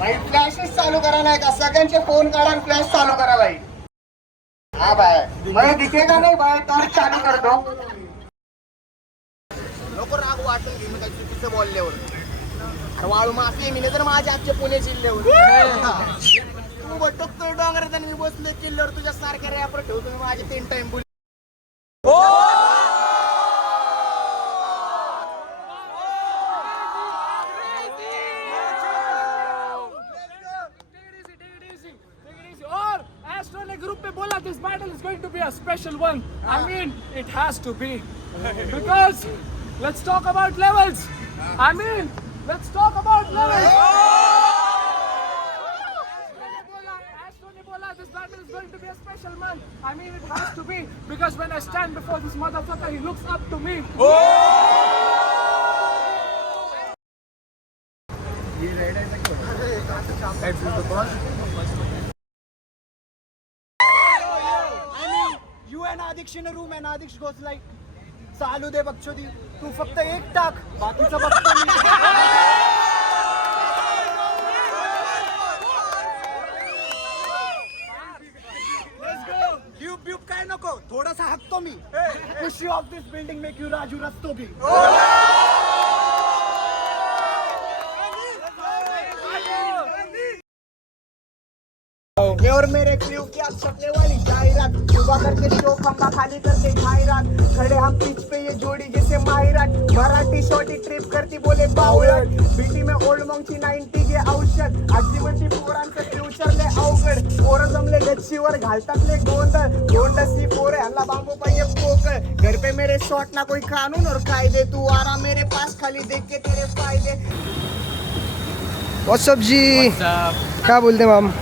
भाई फ्लॅशेस चालू करा नाही का सगळ्यांचे फोन काढा आणि फ्लॅश चालू करा भाई. हाँ भाई मैं दिखेगा नहीं भाई तो चालू कर दो. नको राग वाटून घे मी काही चुकीचं बोलल्यावर. वाळू माफी मी तर माझ्या आजच्या पुणे जिल्ह्यावर तू बटकतोय डोंगरात आणि मी बसलोय किल्ल्यावर तुझ्या सारख्या रॅपर ठेवतो मी माझे 3 टाइम बोल. ग्रुप में बोला this battle is going to be a special one. I mean it has to be because let's talk about levels. I mean let's talk about levels. Astro ne bola this battle is going to be a special one. I mean it has to be because when I stand before this motherfucker he looks up to me. Adiksh in room and Adiksh goes like चालू दे बक्षोदी तू फक्त एक टाक बाकीचं बघतो मी. ट्यूब काय नको थोडासा हकतो मी. खुशी off this building make you Raju Rastogi. और मेरे क्रू की आप सपने वाली जाहिरात सुबह करके शो खंबा खाली करके जाहिरात खड़े हम पिच पे ये जोड़ी जैसे माहिरात मराठी शॉर्टी ट्रिप करती बोले बावळट बीटी में ओल्ड मंगची 90 गे औषध आजीवंती पोरांचं फ्युचर ले अवघड पोरं जमले गच्चीवर घालतात ले गोंडसी पोरे हल्ला बांबू पाहिजे पोकळ घर पे मेरे शॉट ना कोई कानून और कायदे तू आरा मेरे पास खाली देख के तेरे फायदे. व्हाट्सअप जी क्या बोलते मैम.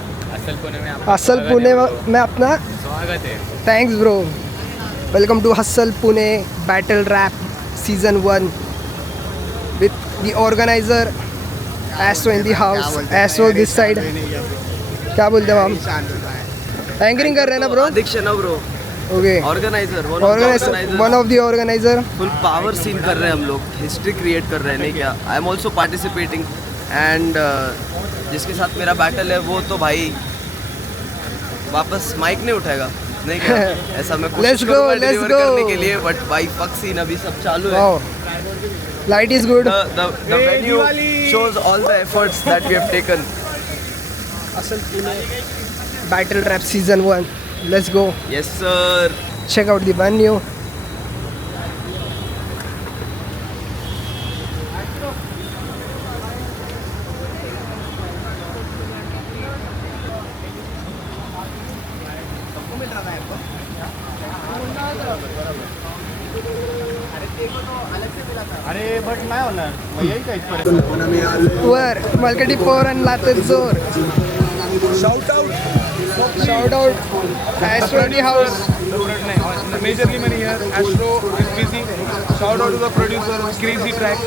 हसल पुणे में अपना स्वागत है. Thanks bro. Welcome to hustle Pune battle rap season 1 with the organiser Astro in the house. Astro this side. क्या बोलते हैं हम. एंकरिंग कर रहे हैं ना ब्रो. अध्यक्ष ना bro. Okay organiser one of the organiser. Full power scene कर रहे हैं हम लोग. हिस्ट्री क्रिएट कर रहे हैं नहीं क्या. I am also participating and जिसके साथ मेरा बैटल है वो तो भाई वापस माइक नहीं उठाएगा नहीं क्या. ऐसा मैं कोशिश करूंगा डिलीवर करने के लिए बट भाई फक सीन अभी सब चालू है. Light is good. the venue shows all the efforts that we have taken. असल Pune battle rap season 1. Let's go. Yes sir. Check out the venue. अरे बट नाही होणार मग येईल का इथपर्यंत. वर मलकटी पोर आणि लातच जोर. Shout out astro in the house. Majorly many here. Astro is busy. Shout out to the producer. Crazy track.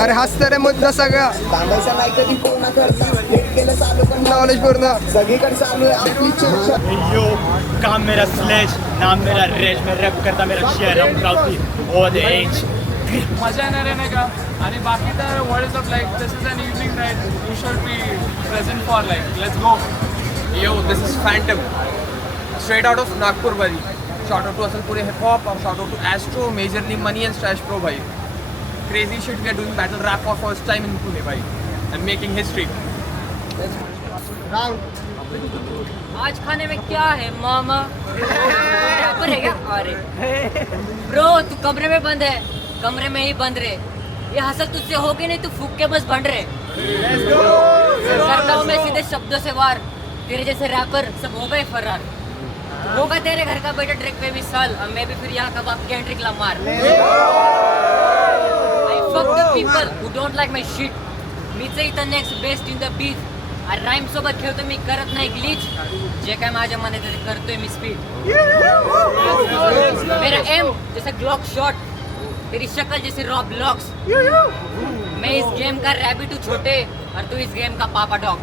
अरे हसत रे मुद्दा सगळा नॉलेज पूर्ण सगळीकडे चालू आहे आपली चर्चा. यो काम मेरा स्लेज नाम मेरा रेज मैं रैप करता मेरा शेयर हम प्राउडली ओवर द एज. मजा येणार आहे नाही का. आणि बाकी तर world of like this is an evening night you should be present for like let's go. Yo, this is Phantom, straight out of Nagpur, buddy. Shout out to Asal Pune Hip Hop, or shout out to Astro, Majorly Money and Stash Pro, bhai. Crazy shit, we are doing battle rap for first time in Pune, bhai, and making history. आज खाने में क्या है मामा. रैपर है क्या. अरे ब्रो तू कमरे में बंद है. कमरे में ही बंद रहे. ये हसल तुझसे होगी नहीं. तू फूक के बस बन रहे. करता हूँ मैं सीधे शब्दों से वार. तेरे जैसे रैपर सब हो गए फरार. होगा तेरे घर का बेटा ट्रैक पे मिसाल. अब मैं भी फिर यहाँ का बाप Kendrick Lamar. I fuck the people who don't like my shit. मीच इथं next best in the beat. Rhyme सोबत खेळतो मी करत नाही ग्लिच. जे काय माझ्या मनात ते करतोय मी स्पीड. मेरा एम जैसे ग्लॉक शॉट. तेरी शक्ल जैसे रॉब लॉक्स. मैं इस गेम का रैबिट हूँ छोटे और तू इस गेम का पापा डॉग.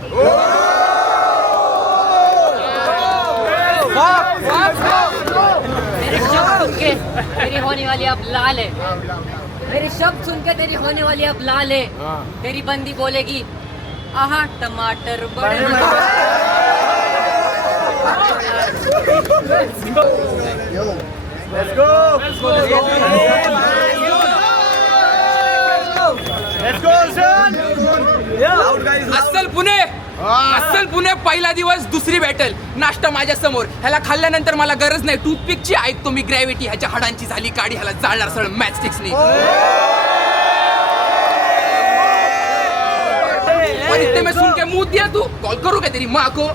वाली अब लाल है, मेरे शब्द सुन के तेरी होने वाली अब लाल है। तेरी बंदी बोलेगी आहा टमाटर बड़े अस्सल पुणे पहिला दिवस दुसरी बॅटल नाश्ता माझ्या समोर ह्याला खाल्ल्यानंतर मला गरज नाही टूथपिकची ऐकतो मी ग्रॅव्हिटी ह्याच्या हाडांची झाली काडी ह्याला जाळणार सळ मॅचस्टिक्सनी और इतने में सुन के मुंह दिया तू कॉल करूँ क्या तेरी माँ को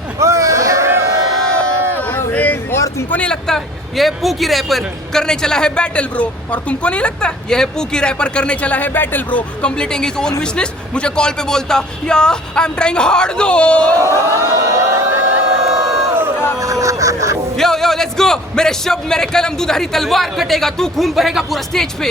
और तुमको नहीं लगता ये पू की रैपर करने चला है बैटल ब्रो और तुमको नहीं लगता ये है पू की रैपर करने चला है battle bro completing his own wish list मुझे कॉल पे बोलता या I am trying hard though yo yo let's go मेरे शब्द मेरे कलम दुधारी तलवार कटेगा तू खून बहेगा पूरा स्टेज पे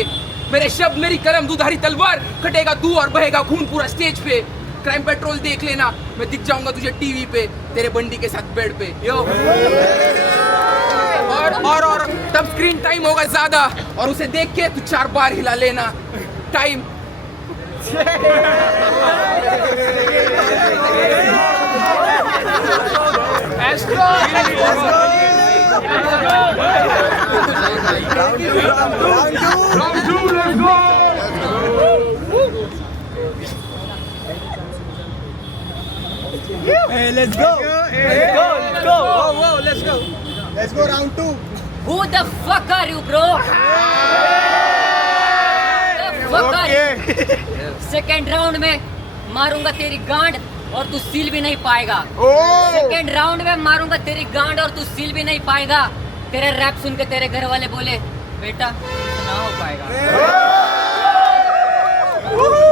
मेरे शब्द मेरी कलम दुधारी तलवार कटेगा तू और बहेगा खून पूरा स्टेज पे क्राइम पेट्रोल देख लेना मैं दिख जाऊंगा तुझे टीवी पे तेरे बंडी के साथ बेड पे यो और तब स्क्रीन टाइम होगा ज्यादा और उसे देख के तू 4 बार हिला लेना time Let's go. Let's go round 2. Who the fuck are you, bro? Second round में मारूंगा तेरी गांड और तू सील भी नहीं पाएगा। सेकेंड राउंड में मारूंगा तेरी गांड और तू सील भी नहीं पाएगा। तेरे रैप सुन के तेरे घर वाले बोले बेटा ना हो पाएगा।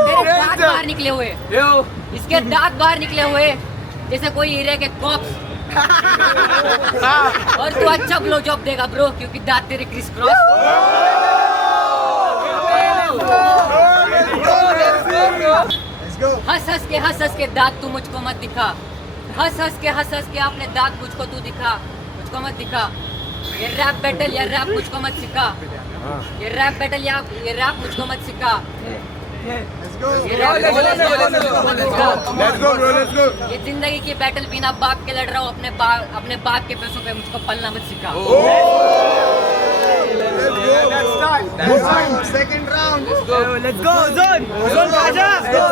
तेरे दांत बाहर निकले हुए, इसके दांत बाहर निकले हुए जैसे कोई हीरे के कॉप्स। और तू अच्छा ब्लो जॉब देगा ब्रो क्योंकि दांत तेरे क्रिस क्रॉस। हंस हंस के दांत तू मुझको मत दिखा। हंस हंस के अपने दांत मुझको तू दिखा, मुझको मत दिखा। ये रैप बैटल या रैप मुझको मत सिखा। ये रैप बैटल या ये रैप मुझको मत सिखा। ये जिंदगी की बैटल बिना बाप के लड़ रहा हूँ अपने बाप के पैसों पे मुझको पलना मत सिखा। Second round. Let's go, Zone. Zone आजा. Let's go.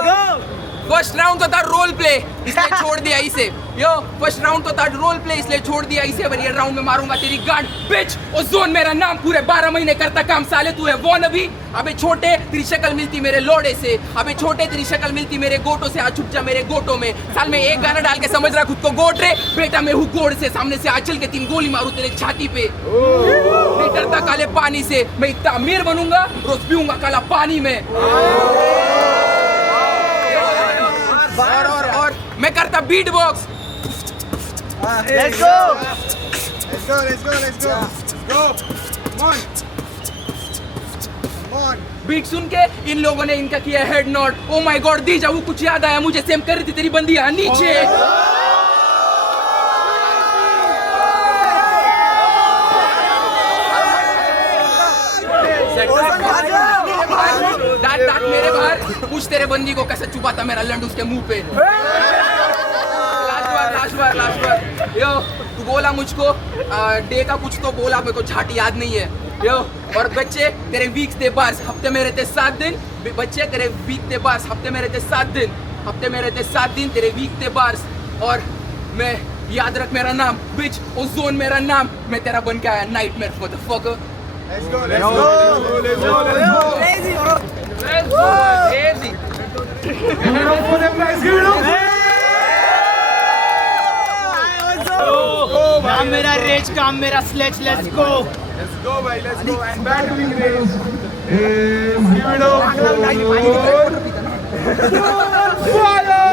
फर्स्ट राउंड तो था रोल प्ले इसलिए छोड़ दिया इसे यो फर्स्ट राउंड तो था रोल प्ले इसलिए छोड़ दिया इसे पर ये राउंड में मारूंगा तेरी गांड बिच ओ जोन मेरा नाम पूरे 12 महीने करता काम साले तू है वो नबी अबे छोटे तेरी शक्ल मिलती मेरे लोड़े से अबे छोटे तेरी शक्ल मिलती मेरे गोटों से आ छुप जा मेरे गोटों में साल में एक गाना डाल के समझ रहा खुद को गोट रे बेटा मैं हूँ गोड़ से सामने से आचल के 3 गोली मारू तेरे छाती पे नहीं डरता काले पानी से मैं इतना अमीर बनूंगा रोज पीऊंगा काला पानी में और मैं करता beat box Let's go. Go. Come on. Beat सुन के इन लोगों ने इनका किया head nod oh my god दी जाऊ कुछ याद आया मुझे सेम कर रही थी तेरी बंदी यहाँ नीचे दांत मेरे बाहर पूछ तेरे बंदी को कैसे चुपाता मेरा लंड उसके मुंह पे लास्ट बार यो तू बोला मुझको डे का कुछ तो बोला मेरे को झाटी याद नहीं है यो और बच्चे तेरे वीक्स दे बार्स हफ्ते में रहते 7 दिन बच्चे तेरे वीक दे बार्स हफ्ते में रहते 7 दिन हफ्ते में रहते 7 दिन तेरे वीक दे बार्स और मैं याद रख मेरा नाम बिच ओ जोन मेरा नाम मैं तेरा बन के आया नाइटमेयर मदरफकर Let's go. नाम मेरा रेज काम मेरा sledge let's go Let's go, bhai. Let's go. And battling range is give it up. Fire!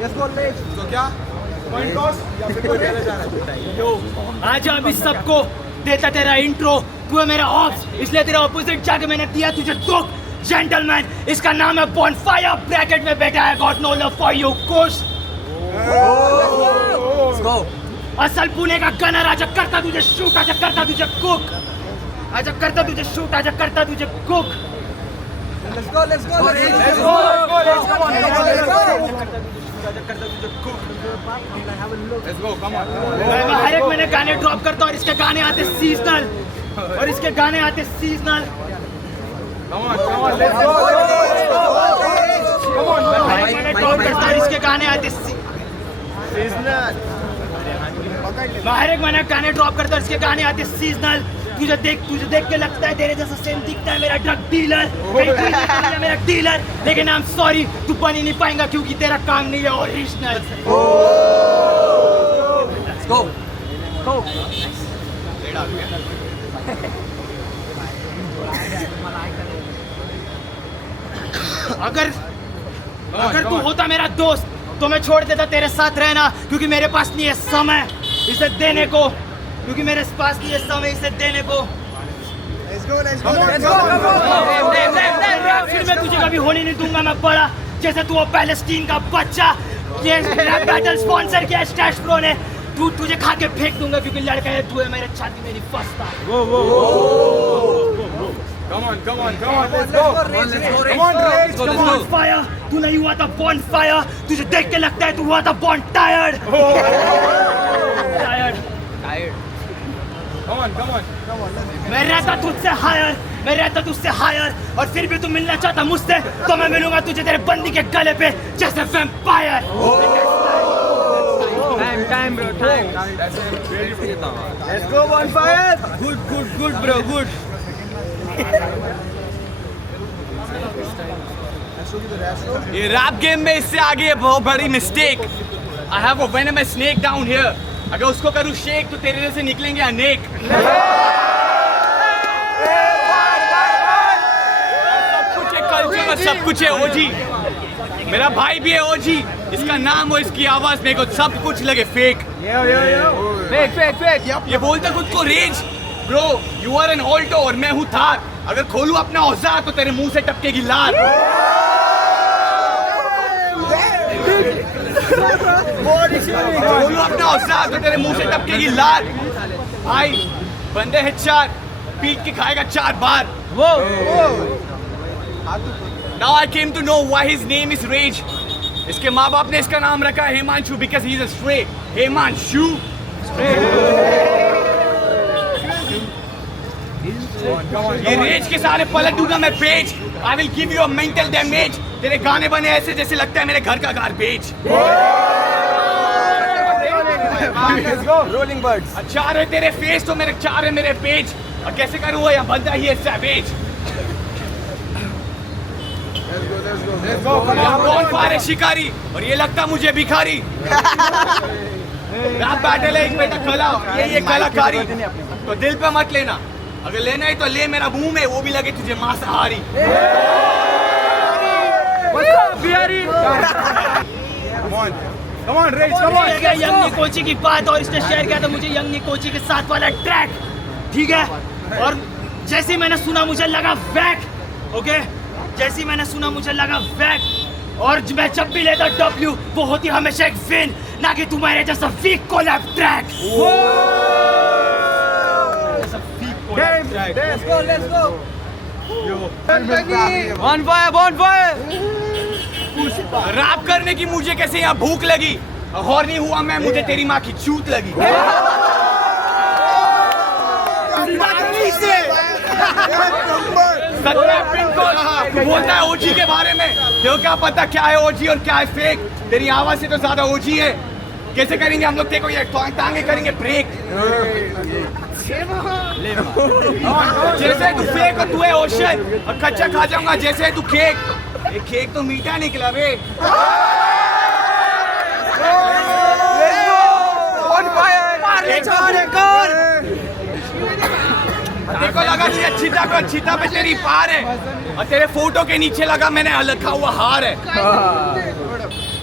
Let's go, Ledge. So क्या? Point toss या फिर कोई पहले जा रहा है? आजा अभी सबको देता तेरा इंट्रो तू है मेरा ऑप्स इसलिए तेरा ऑपोजिट जाके मैंने दिया तुझे दुख जेंटलमैन इसका नाम है बॉनफायर ब्रैकेट में बैठा है got no love for you Kush Let's go. असल पुणे का गनर, आजा करता तुझे शूट, आजा करता तुझे कुक, आजा करता तुझे शूट, आजा करता तुझे कुक. मैं हर एक महीने गाने ड्रॉप करता हूँ और इसके गाने आते सीजनल, और इसके गाने आते सीजनल. इसके गाने आते मैं हर एक महीने गाने ड्रॉप करता हूँ, इसके गाने आते सीजनल. तुझे देख के लगता है तेरे जैसा सेम दिखता है मेरा ड्रग डीलर, मेरा डीलर, लेकिन आई एम सॉरी तू बन ही नहीं पाएगा क्योंकि तेरा काम नहीं है ओरिजिनल. अगर तू होता मेरा दोस्त तो मैं छोड़ देता तेरे साथ रहना, क्योंकि मेरे पास नहीं है समय इसे देने को, क्योंकि मेरे पास नहीं है समय इसे देने को. फिर मैं तुझे कभी होने नहीं दूंगा मैं बड़ा, जैसे तू वो पैलेस्टीन का बच्चा. ये बैटल स्पॉन्सर किया स्टैश प्रो ने. तुझे खा के फेंक दूंगा क्योंकि लड़का है तू, है मेरे छाती मेरी फंसता. Bonfire, तू नहीं हुआ था bonfire, तुझे देख के लगता है तू हुआ था बॉन टायर्ड. मैं रहता तुझसे हायर, मैं रहता तुझसे हायर, और फिर भी तू मिलना चाहता मुझसे तो मैं मिलूंगा तुझे तेरे बंदी के गले पे जैसे vampire. Time, bro. Time. Let's go Bonfire. Good, bro. Good. ये रैप गेम में इससे आगे बहुत बड़ी mistake. I have a venomous snake down here. अगर उसको करूँ शेक तो तेरे से निकलेंगे अनेक. सब कुछ है कल्चर और सब कुछ है ओजी. मेरा भाई भी है ओजी. इसका नाम और इसकी आवाज मेरे को सब कुछ लगे फेक. फेक. ये बोलता खुद को rage. Bro you are an Alto और मैं हूँ थार. अगर खोलूं अपना औजार तो तेरे मुंह से टपकेगी लार. खोलूं अपना औजार तो तेरे मुंह से टपकेगी लार. भाई बंदे हैं 4, पीट के खाएगा 4 बार. Now I came to know why his name is Rage. इसके माँ बाप ने इसका नाम रखा है Hemanshu because he is a stray. Hemanshu. ये रेज के सारे पलट दूंगा मैं page. I will give you a mental damage. तेरे गाने बने ऐसे जैसे लगता है मेरे घर का गार्बेज. Rolling birds. 4 है तेरे फेस तो मेरे 4 है मेरे पेज. और कैसे करूँ वो यहाँ बंदा ही है सैवेज. कौन फारे शिकारी और ये लगता मुझे भिखारी. रैप बैटल है एक बेटा कला, ये कलाकारी. तो दिल पे मत लेना, अगर लेना है तो ले मेरा मुंह में, वो भी लगे तुझे मांसाहारी. यंग निकोची की बात और इसने शेयर किया था मुझे यंग निकोची के साथ वाला ट्रैक. ठीक है, और जैसे ही मैंने सुना मुझे लगा वैक. ओके, जैसे ही मैंने सुना मुझे लगा वैक. और मैं जब भी लेता W वो होती हमेशा एक विन, ना कि तुम्हारे जैसा weak collab track. Let's go. रैप करने की मुझे कैसे यहाँ भूख लगी. और नहीं हुआ मैं, मुझे तेरी माँ की चूत लगी. बोलता है ओजी के बारे में, देखो क्या पता क्या है ओजी और क्या है फेक. तेरी आवाज से तो ज्यादा ओजी है. कैसे करेंगे हम लोग देखो, ये टांगे करेंगे ब्रेक. जैसे तू फेक और तू है ओशन, और कच्चा खा जाऊंगा जैसे तू केक. ये केक तो मीठा निकला बे. देखो लगा नहीं चिता को, चिता पे तेरी पार है, और तेरे फोटो के नीचे लगा मैंने लिखा हुआ हार है.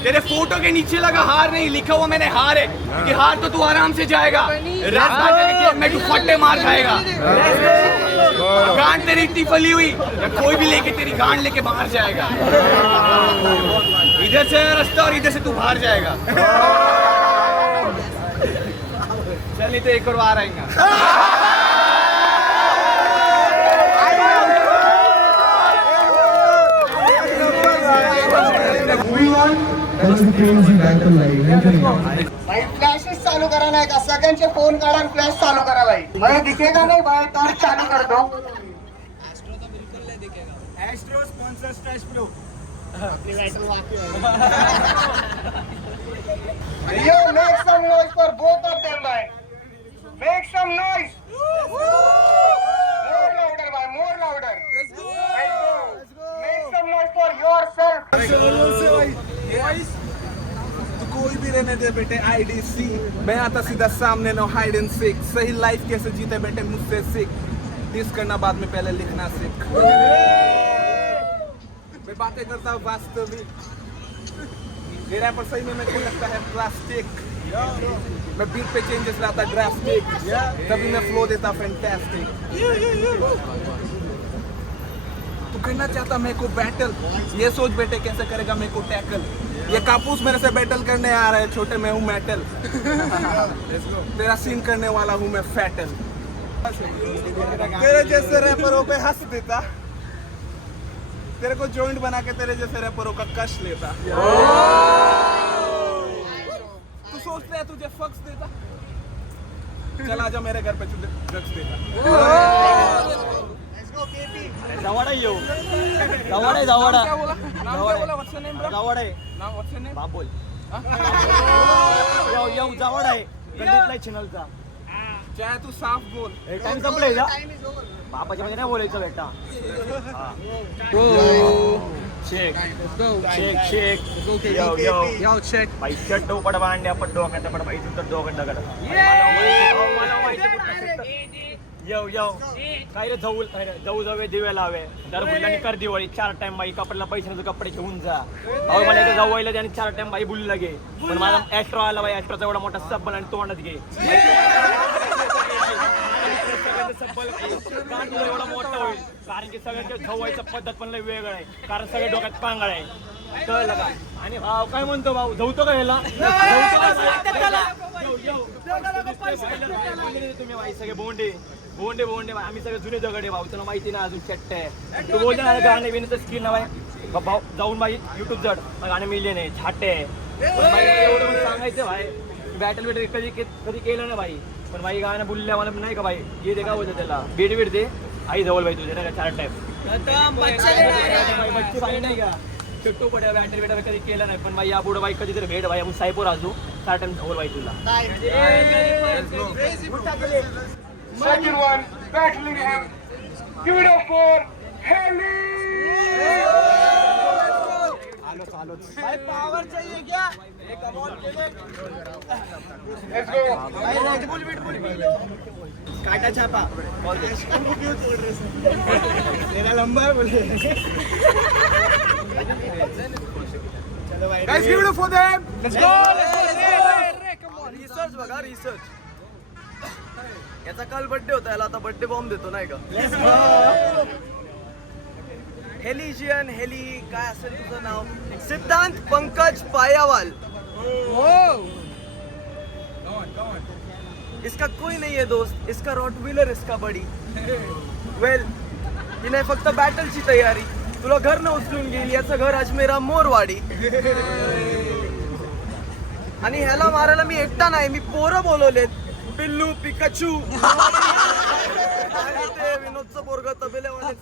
तेरे फोटो के नीचे लगा हार नहीं, लिखा हुआ मैंने हार है, क्योंकि हार तो तू आराम से जाएगा. रैप बैटल के में तू फट्टे मार खाएगा. गांड तेरी इतनी फली हुई, या कोई भी लेके तेरी गांड लेके बाहर जाएगा. इधर से रास्ता और इधर से तू बाहर जाएगा. नहीं तो एक और बार आएगा भाई फ्लॅशेस चालू करा नाही का सगळ्यांचे फोन काढा आणि फ्लॅश चालू करा भाई मला दिखेगा नहीं भाई टॉर्च चालू कर दो astro sponsor stress pro Yo, make some noise for both of them, bhai. Make some noise. More louder, bhai. More louder. Let's go. Make some noise for yourself. तू कोई भी रहने दे बेटे IDC मैं आता सीधा सामने नो हाइड एंड सीक सही लाइफ कैसे जीते बेटे मुझसे सीख डिस करना बाद में पहले लिखना सीख मैं बातें करता हूँ वास्तविक ये रैपर सही में मेरे को लगता है प्लास्टिक मैं बीट पे चेंजेस लाता ड्रास्टिक तभी मैं फ्लो देता फैंटास्टिक तू करना चाहता मेरे को बैटल ये सोच बेटे कैसे करेगा मेरे को टैकल ये कापूस मेरे से बैटल करने आ रहा है छोटे मैं हूँ मेटल तेरा सीन करने वाला हूँ मैं फैटल तेरे जैसे रैपरों पे हंस देता तेरे को जॉइंट बना के तेरे जैसे रैपरों का कश लेता तू सोचता है तुझे फक्स देता चल आजा मेरे घर पे तुझे ड्रग्स देता जवळ आहे येऊ जवळ आहे जवळ क्या बोला नाम क्या बोला व्हाट्स योर नेम ब्रो जवळ आहे नाम व्हाट्स योर नेम बाप बोल येऊ जवळ आहे गल्लीतला चॅनलचा चाहे तू साफ बोल टाइम संपलंय का बापाच्या मध्ये नाही बोलायचं बेटा शेक शेक शेक यो चेक भाई चड्डो पड भांड्या पड्डो कंटा पड भाई तुझं दोघं दगड मला माहिती यो यो काय रे जाऊ काय रे जाऊ जावे दिवे लावे दर मुलांनी कर दिवाळी 4 टाइम बाई कपड्याला पैसे नव्हते कपडे घेऊन जा अहो मला इथे जाऊ त्याने 4 टाइम बाई बुल लगे पण माझा ऍस्ट्रो आला बाई ऍस्ट्रोचा एवढा मोठा सब्बल आणि तोंडात घे एवढा मोठा होईल कारण की सगळ्यांच्या झवायचं पद्धत पण लय वेगळं आहे कारण सगळे डोक्यात पांगळ आहे कळलं का आणि भाऊ काय म्हणतो भाऊ झवतो का ह्याला तुम्ही बाई सगळे बोंडे बोंडे बोंडे आम्ही सगळे जुने दगडे भाऊ तुला माहिती ना अजून चट्ट आहे तू बोलते ना गाणे बिण्याचं स्किल ना बाई भाऊ जाऊन बाई युट्यूब जड गाणे मिळले नाही छाटे एवढं पण सांगायचं भाई बॅटल बेटल कधी केलं ना भाई पण बाई गाणं बोलल्या मला नाही का भाई ये दे का बोलतो त्याला बीट बीट दे आई जवळ बाई तुझे ना 4 टाइम बच्ची बाई नाही का छोटो पड्या बॅटल बेटल कधी केलं नाही पण बाई या पुढे बाई कधीतरी भेट भाई आपण सायपूर असू 4 टाइम जवळ बाई तुला Second one, battling him. Give it up for Heli. भाई पावर चाहिए क्या एक अवार्ड के लिए Let's go. भाई रेड बुल बीट बुल काटा छापा तेरा लंबा है बोले चलो भाई Guys, give it up for them. Let's go. Research बघा रिसर्च याचा काल बर्थडे होता याला आता बर्थडे बॉम्ब देतो नाही का हेलिजियन हेली काय असेल तुझं नाव सिद्धांत पंकज पायावाल इसका कोई नहीं है दोस्त इसका रॉटव्हीलर इसका बडी वेल हिने फक्त बॅटलची तयारी तुला घर न उचलून गेली याचं घर अजमेरा मोरवाडी आणि ह्याला मारायला मी एकटा नाही मी पोरं बोलवलेत पिल्लू पिकाचू आणि ते विनोदचं पोरगं तबेलेवाले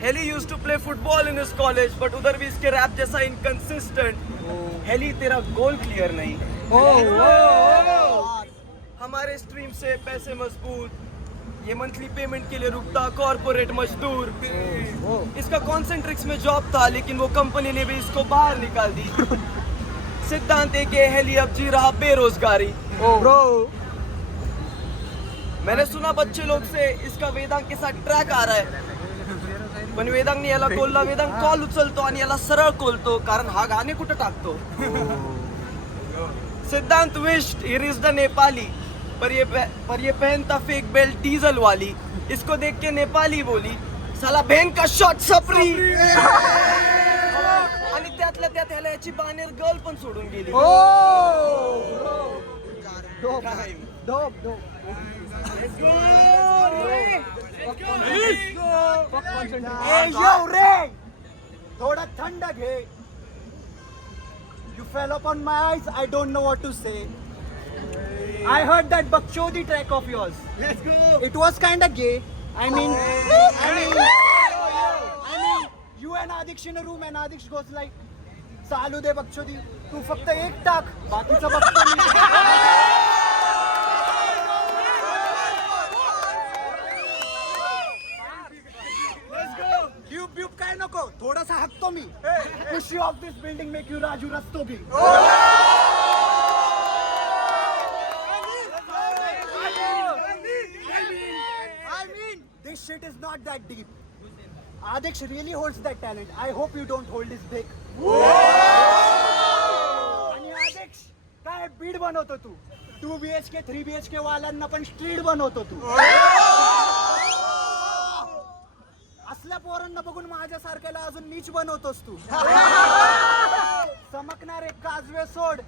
हेली used to play football in his college but उधर भी इसके रैप जैसा इनकंसिस्टेंट हेली तेरा गोल क्लियर नहीं हमारे स्ट्रीम से पैसे मजबूत ये मंथली पेमेंट के लिए रुकता कॉर्पोरेट मजदूर इसका कॉन्सेंट्रिक्स में जॉब था लेकिन वो कंपनी ने भी इसको बाहर निकाल दी सिद्धांत के हेली अब जी रहा बेरोजगारी ब्रो मैंने सुना बच्चे लोग से इसका वेदांग के साथ ट्रॅक आ रहा है पण वेदांगने याला बोलला वेदांग कॉल उचलतो आणि याला सरळ खोलतो कारण हा गाणे कुठं टाकतो Siddhant wished he is the Nepali पर ये पहनता फेक बेल्ट डीजल वाली इसको देख के नेपाली बोली साला बहन का शॉट सपरी आणि त्यातल्या त्यात ह्याला याची बानेर गर्ल पण सोडून गेली Dope. Hey, yo, Ray! थोड़ा थंड घे. You fell upon my eyes. I don't know what to say. I heard that Bakchodi track of yours. Let's go. It was kind of gay. I mean, you and Adiksh in a room and Adiksh goes like, चालू दे Bakchodi. तू फक्त एक टाक, बाकीचं बघतो मी. ट्यूब काय नको, थोडासा हकतो मी. Push you off this building, make you Raju Rastogi. I mean, this shit is not that deep. Adiksh really holds that talent. I hope you don't hold his dick. आणि Adiksh, काय बीड बनवतो तू? 2 BHK 3 BHK वाल्यांना पण स्ट्रीट बनवतो तू. असल्या पोरांना बघून माझ्यासारख्याला अजून नीच बनवतोस तू. चमकणारे काजवे सोड,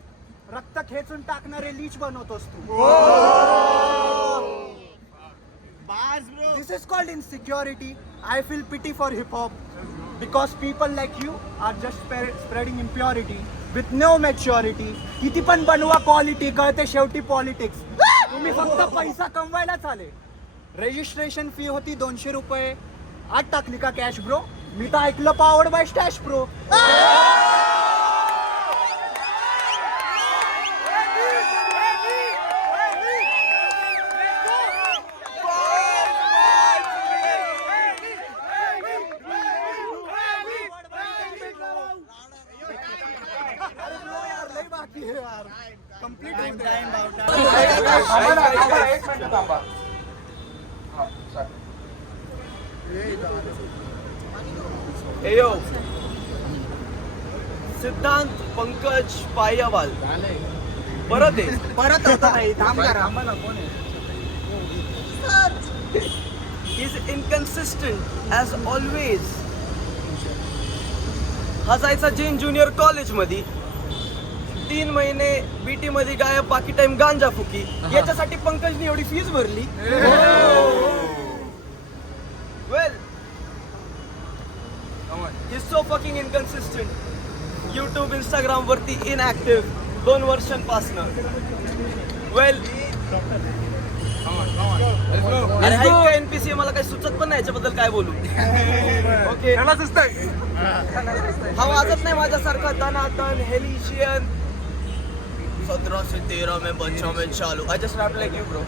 रक्त खेचून टाकणारे लीच बनवतोस तू. This is called insecurity. I feel pity for hip hop because people like you are just spreading impurity with no maturity. किती पण बनवा क्वालिटी, कळते शेवटी पॉलिटिक्स. तुम्ही फक्त पैसा कमवायलाच आले. रजिस्ट्रेशन फी होती 200 रुपये. आज टाकली का कॅश ब्रो? मी तर ऐकलं पॉवर्ड बाय स्टॅश प्रो. एयो सिद्धांत पंकज पायावाल परत आहे. परत होता नाही, थांब करा. He's inconsistent as always. हा जायचा जैन ज्युनियर कॉलेज मध्ये, 3 महिने बीटी मध्ये गायब, बाकी टाइम गांजा फुकी. याच्यासाठी पंकजने एवढी फीस भरली. Well, he's so fucking inconsistent. YouTube, Instagram वरती inactive 2 वर्षांपासनं. वेल, अरे ऐक का NPC, मला काही सुचत पण नाही याच्याबद्दल काय बोलू. ओके, हा वाजत नाही माझ्यासारखा दनादन हेलिशियन. 17 से 13 में बच्चों में चालू. I just rap like you, bro.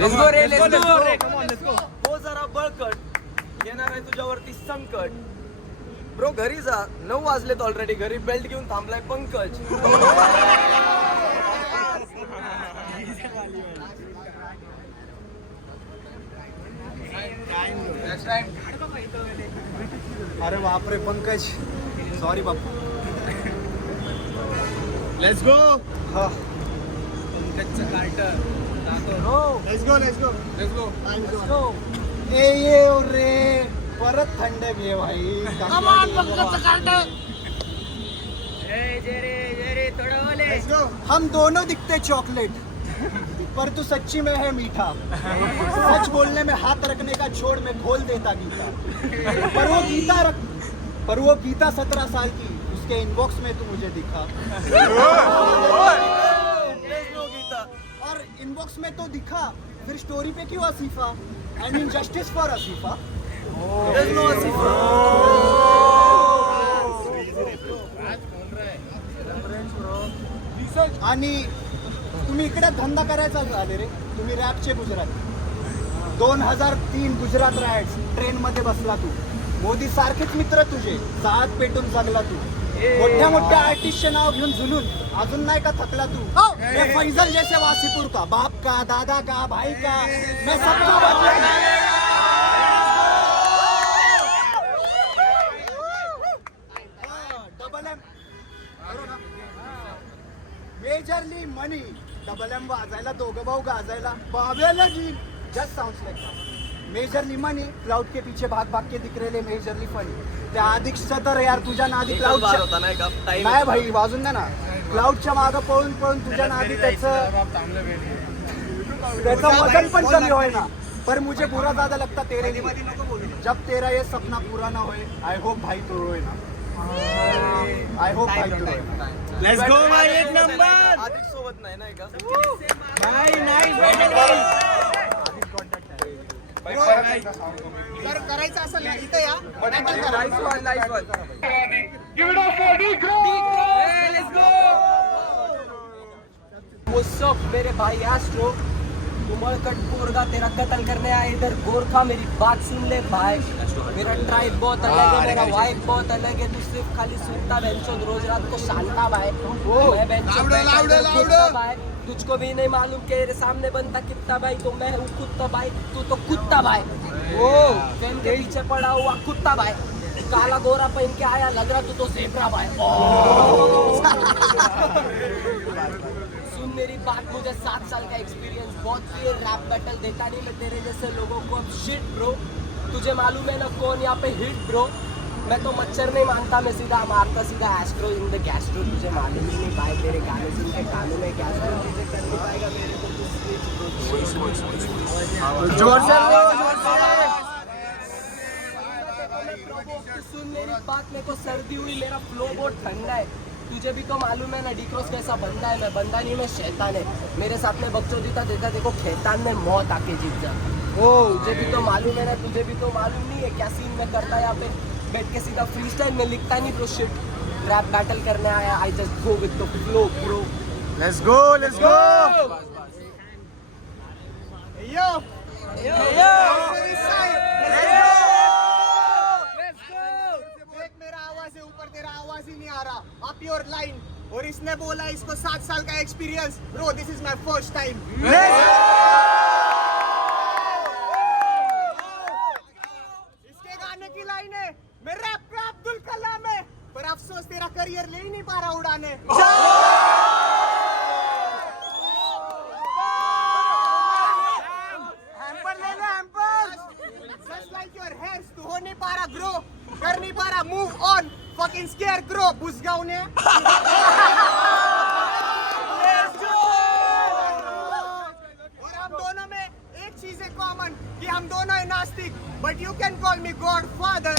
Let's go, रे, let's go. हो जरा बळकट, येणार आहे तुझ्यावरती संकट. ब्रो घरी जा, 9 वाजलेत ऑलरेडी. घरी बेल्ट घेऊन थांबलाय पंकज. अरे बापरे Pankaj, sorry Bapu. Let's go. पंकजचं कार्टर. Let's go. ए ये रे, परत थंड घे भाई. हम दोनों दिखते चॉकलेट, पर तू सच्ची में है मीठा. सच बोलने में हाथ रखने का छोड़ मैं खोल देता गीता. पर वो गीता 17 साल की, उसके इनबॉक्स में तू मुझे दिखा. और इनबॉक्स में तो दिखा, फिर स्टोरी पे क्यों Asifa? I mean justice for Asifa. There's no Asifa. आणि तुम्ही इकडे धंदा करायचा झाले रे. तुम्ही रॅपचे गुजराती. 2003 गुजरात रायट्स, ट्रेन मध्ये बसला तू. मोदी सारखेच मित्र तुझे, साथ पेटून जगला तू. मोठ्या मोठ्या आर्टिस्टचे नाव घेऊन झुलून अजून नाही का थकला तू? मैं फैजल जैसे वासीपुर का, बाप का, दादा का, भाई का, मैं सबका बदला. Double M, majorly money. Double M वाजायला, दोघं भाऊ गाजायला, बाब्याला जीन. Just sounds like majorly money. Cloud के पीछे भाग भाग के दिख रहे मेजरली फनी. त्या आदिक्षचं तर यार तुझ्या नादी क्लाउड होता नाही का टाइम. नाही भाई, वाजून द्या ना. क्लाउडच्या मागं पळून पळून तुझ्या नादी त्याचं वजन पण कमी होईना. पर मुझे बुरा ज्यादा लगता तेरे लिए. जब तेरा ये सपना पूरा ना होए, आई होप भाई तो रोए ना. आई होप भाई तो रोए. लेट्स गो भाई, एक नंबर. आदित्य सोबत नाही ना एका भाई नाइस. जर करायचं असेल ना इथं या. What's up मेरे भाई एस्ट्रो, उमड़कट पोरगा तेरा कत्ल करने आए इधर गोरखा. मेरी बात सुन ले भाई, मेरा ट्राइब बहुत अलग है, मेरा वाइब बहुत अलग है. तू सिर्फ खाली सुनता बेंचो रोज रात को शांता भाई. मैं बेंचो भाई, तुझको भी नहीं मालूम कि तेरे सामने बनता कितना भाई. तो मैं हूँ कुत्ता भाई, तू तो कुत्ता भाई. फैन के पीछे पड़ा हुआ कुत्ता भाई. काला गोरा पहन के आया, लग रहा तू तो ज़ेब्रा भाई. सुन मेरी बात, मुझे 7 साल का एक्सपीरियंस, बहुत ये रैप बैटल देता नहीं मैं तेरे जैसे लोगों को. अब शिट ब्रो, तुझे मालूम है ना कौन यहाँ पे हिट ब्रो. मैं तो मच्छर नहीं मानता, मैं सीधा मारता सीधा एस्ट्रो इन द गैस्ट्रो. तुझे मालूम ही नहीं भाई, तेरे गाने सुन के कानों में क्या सारी चीजें कर नहीं पाएगा मेरे को. जोर से सुन मेरी बात, मेरे को सर्दी हुई, मेरा फ्लो बहुत ठंडा है. तुझे भी तो मालूम है ना डिक्रॉस कैसा बंदा है. मैं बंदा नहीं, मैं शैतान है. मेरे साथ में बकचोदी था, देखा देखो खेतान में मौत आके जीत जा. तुझे भी तो मालूम है ना, तुझे भी तो मालूम नहीं है क्या सीन में करता है यहाँ पे बैठ के सीधा फ्री स्टाइल में. लिखता नहीं ब्रो शिट, रैप बैटल करने आया. आई just go with the flow bro. Let's go. Yo देख मेरा आवाज है ऊपर, तेरा आवाज ही नहीं आ रहा. Up your line. और इसने बोला इसको 7 साल का experience. Bro this is my first time. इसके गाने की लाइन है, मैं रैप पे अब्दुल कलाम है, पर अफसोस तेरा करियर ले ही नहीं पा रहा उड़ाने. Just like your hairs, तू हो नहीं पा रहा ग्रो, कर नहीं पा रहा move on. Fucking scarecrow बुसगांव ने. और हम दोनों में एक चीज है कॉमन कि हम दोनों है नास्तिक. But you can call me God father.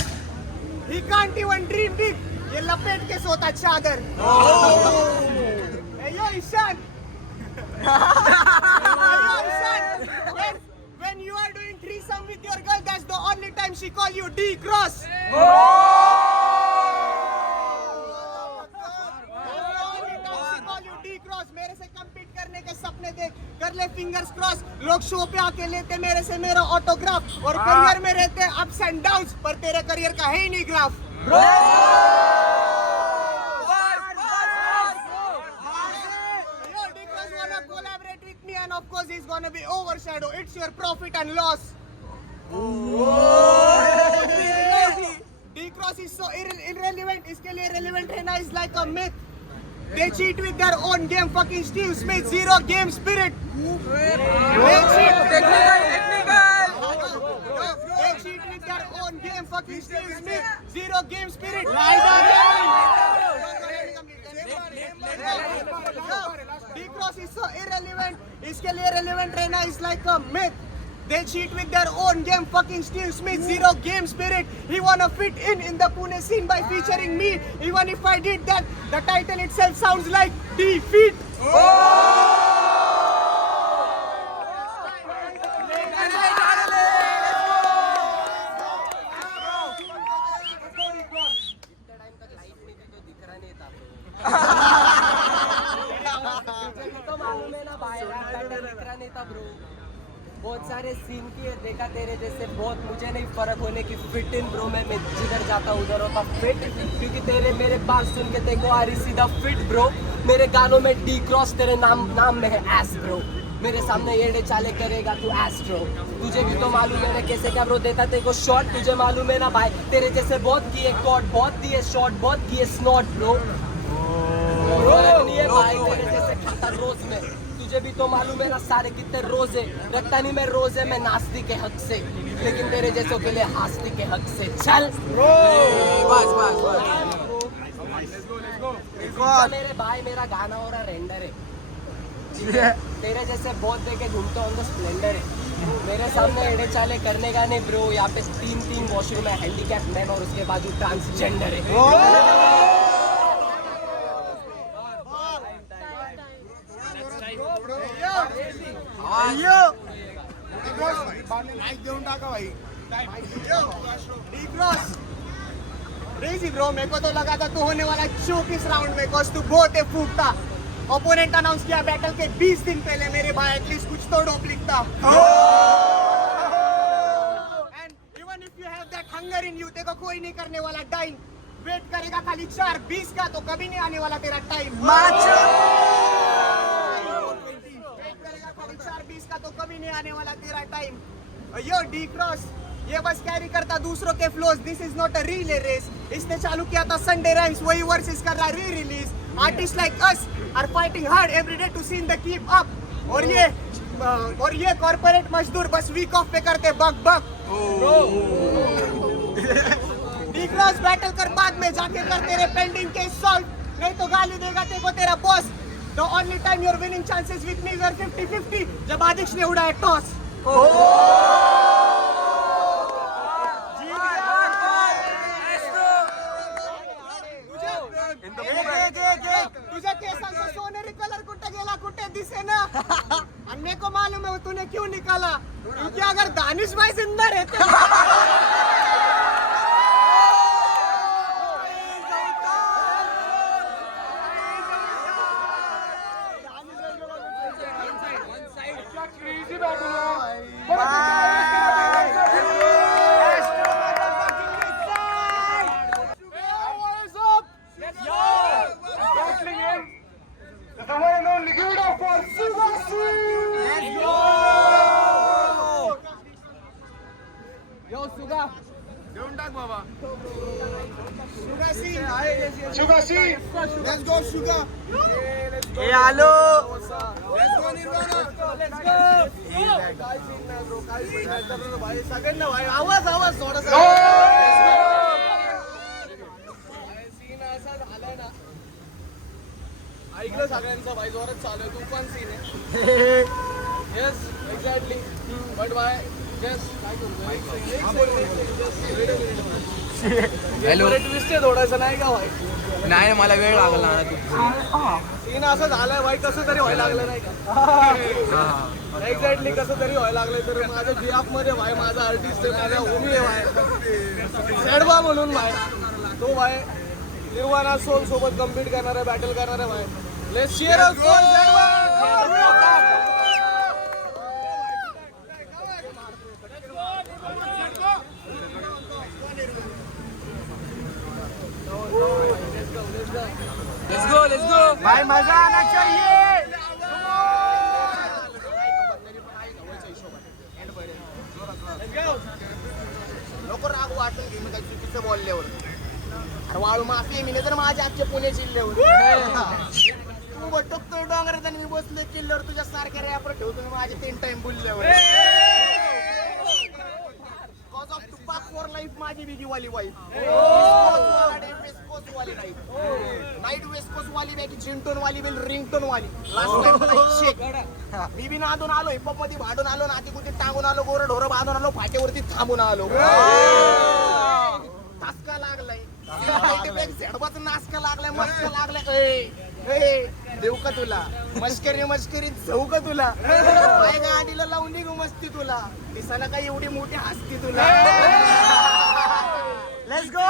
He can't even dream big. ये लपेट के सोता चादर. यो Ishan. When you are doing threesome with your girl, that's the only time she call you D-Cross. मेरे से compete करने के सपने देख, कर ले fingers cross. लोग शो पे आके लेते मेरे से मेरा ऑटोग्राफ, और करियर में रहते ups and downs, पर तेरे करियर का है ही नहीं graph. And of course he's gonna be overshadowed. It's your profit and loss. D-Cross is so irrelevant. इसके लिए relevant है ना, is like a myth. They cheat with their own game. Fucking Steve Smith, zero game spirit. They cheat with their own game. Fucking Steve Smith, zero game spirit. D-Cross is so irrelevant. इसके लिए relevant रहना is like a myth. They cheat with their own game. Fucking Steve Smith, zero game spirit. He wanna fit in the Pune scene by featuring me. Even if I did that, the title itself sounds like defeat. तो मालूम है ना भाई, rap battle दिख रहा नहीं था ब्रो. बहुत सारे सीन किए, देखा तेरे जैसे बहुत. मुझे नहीं फर्क होने की फिट इन ब्रो. मैं जिधर जाता उधर होता फिट, क्योंकि तेरे मेरे बात सुन के देखो आ रही सीधा फिट ब्रो. मेरे गानों में D-Cross तेरे नाम में है एस ब्रो. मेरे सामने एड़े चाले करेगा तू एस्ट्रो. तुझे भी तो मालूम है ना कैसे क्या ब्रो देता तेरे को शॉट. तुझे मालूम है ना भाई, तेरे जैसे बहुत किए कॉट, बहुत दिए शॉट, बहुत किए स्नॉट ब्रो. नहीं है भाई तेरे जैसे खाता रोज में. तुझे भी तो मालूम है ना सारे कितने रोजे रखता नहीं मैं रोजे में नास्ती के हक से, लेकिन तेरे जैसों के लिए हास्ती के हक से. चल सीधा मेरे भाई मेरा गाना हो रहा रेंडर है ठीक है? तेरे जैसे बहुत देखे घूमते ऑन द स्प्लेंडर है मेरे सामने एड़े चाले करने का नहीं ब्रो यहाँ पे 3 वॉशरूम है हैंडीकैप मैन और उसके बाजू ट्रांसजेंडर है क्रेजी ब्रो मेरे को तो लगा था तू होने वाला 24 राउंड में कॉज तू बहुत फूकता ओपोनेंट अनाउंस किया बैटल के 20 दिन पहले मेरे भाई एटलीस्ट कुछ तो डोप लिखता and even if you have that hunger इन यू देखो कोई नहीं करने वाला टाइम वेट करेगा खाली 4:20 का तो कभी नहीं आने वाला तेरा टाइम वेट करेगा खाली 4:20 का तो कभी नहीं आने वाला तेरा टाइम यो डी क्रॉस ये बस कैरी करता दूसरों के flows this is not a relay race इसने चालू किया था संडे राइम्स वही वर्सेस कर रहा re-release artist like us are fighting hard every day to scene the keep up और ये कॉर्पोरेट मजदूर बस वीक ऑफ पे करते बक बक डी क्रॉस बैटल कर बाद में जाके कर तेरे पेंडिंग केस सॉल्व नहीं तो गाली देगा तेरे को तेरा boss the only time your winning chances with me वर 50-50 जब आदिक्ष ने उड़ाया टॉस तुझ्या केसांचा सोनेरी कलर कुठे गेला कुठे दिसे ना आणि मेरे को मालूम है तूने क्यों निकाला क्योंकि अगर दानिश भाई जिंदा रहते Let's go, Sugar. Hey, hello. Let's go, Nirvana. Let's go. काय सीन नाही ब्रो काय सीन नाही भाई सगळ्यांना भाई आवाज थोडासा सीन असा झालाय ना ऐकलं सगळ्यांचा भाई जोरात चालू आहे तू पण सीन आहे येस एक्झॅक्टली बट भाई जस्ट काय हॅलो ट्विस्ट आहे थोडासा नाही का भाई नाही मला वेळ लागला ना तू सीन असं झालंय भाई कसं तरी व्हायला लागलं नाही का एक्झॅक्टली कसं तरी व्हायला लागलंय तर माझ्या बिहाफ मध्ये भाई माझा आर्टिस्ट आहे माझा होमी आहे भाई झेडबा म्हणून भाई तो भाई निर्वाणा सोल सोबत कम्पीट करणार आहे बॅटल करणार आहे भाई लेट्स cheer up for झेडबा लेट्स गो भाई मजा आना चाहिए नको राग वाटून घे मी काही चुकीचं बोलल्यावर अरे वाळू माफी मी तर माझ्या आजच्या पुणे जिल्ह्यावर तू बटकतोय डोंगरात आणि मी बसलोय किल्ल्यावर तुझ्या सारख्या रॅपर ठेवतो मी माझे 3 टाइम बोलल्यावर cause of Tupac for life माझी बिगी वाली वाईफ वेस्ट वाली नाईट वेस्ट कोस्ट वाली बाकी जिंटोन वाली बिल रिंगटोन वाली लास्ट नाईट चेक मी बी नादून आलो हिपहॉप मध्ये भाडून आलो नाती कुठे टांगून आलो गोरं ढोरं बांधून आलो फाट्यावरती थांबून आलो टासका लागलाय झेडबाचं नासका लागलाय मस्त लागलाय देऊ का तुला मस्करी जाऊ का तुला काय गाडीला लावून निघू मस्ती तुला दिसायला काही एवढी मोठी हसती तुला लेट्स गो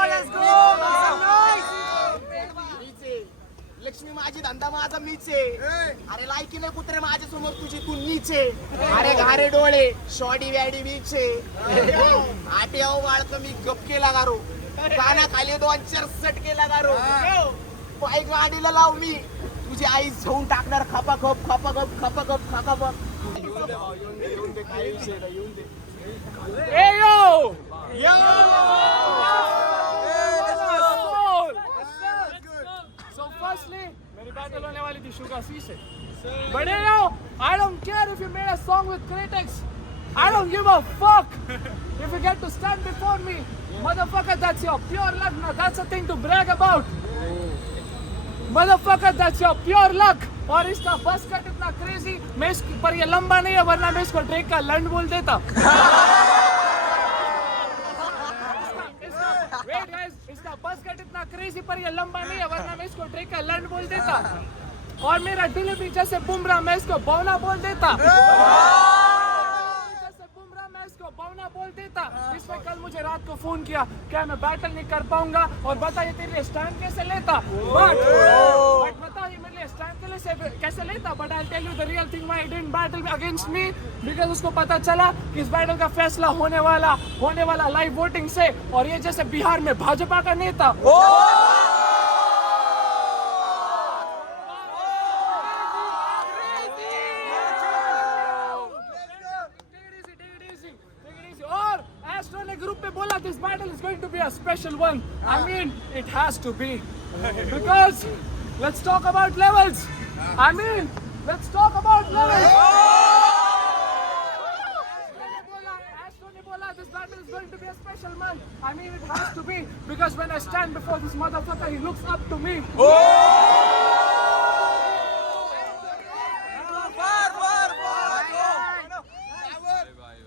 लक्ष्मी माझी धंदा माझा मीचे अरे लायकी नाही कुत्रे माझ्या समोर तुझी तू नीचे अरे घारे डोळे शॉडी वॅडी बीचे आटे आव बाळक मी गप केला गारो काना खाली 2-4 सट केला गारो पाय गाडीला लाव मी तुझी आई झोन टाकणार खपाखप येऊन दे काय विषय नाही येऊन दे Hey yo! So firstly, मेरी battle होने वाली थी Sugar C से. But hey yo, I don't care if you made a song with critics. I don't give a fuck if you get to stand before me. Motherfucker, that's your pure love. Now that's a thing to brag about. Motherfucker, that's your pure luck. और इसका बस कट इतना क्रेजी, मैं इस पर ये लंबा नहीं है, वरना मैं इसको ड्रेक का लंड बोल देता. Wait guys, इसका बस कट इतना क्रेजी पर ये लंबा नहीं है, वरना मैं इसको ड्रेक का लंड बोल देता. और मेरा डिलीवरी जैसे बुमराह, मैं इसको बौना बोल देता. इसको बौना बोल देता. इसमें कल मुझे रात को फोन किया, क्या मैं बैटल नहीं कर पाऊंगा और बता ये तेरे लिए स्टैंड कैसे लेता. बट बता ये मेरे लिए स्टैंड कैसे लेता. But I tell you the real thing, why he didn't battle against me, because उसको पता चला कि इस बैटल का फैसला होने वाला लाइव वोटिंग से. और ये जैसे बिहार में भाजपा का नेता. ग्रुप पे बोला this battle is going to be a special one. I mean it has to be because let's talk about levels. I mean let's talk about levels. Astro ne bola this battle is going to be a special one. I mean it has to be because when I stand before this motherfucker he looks up to me.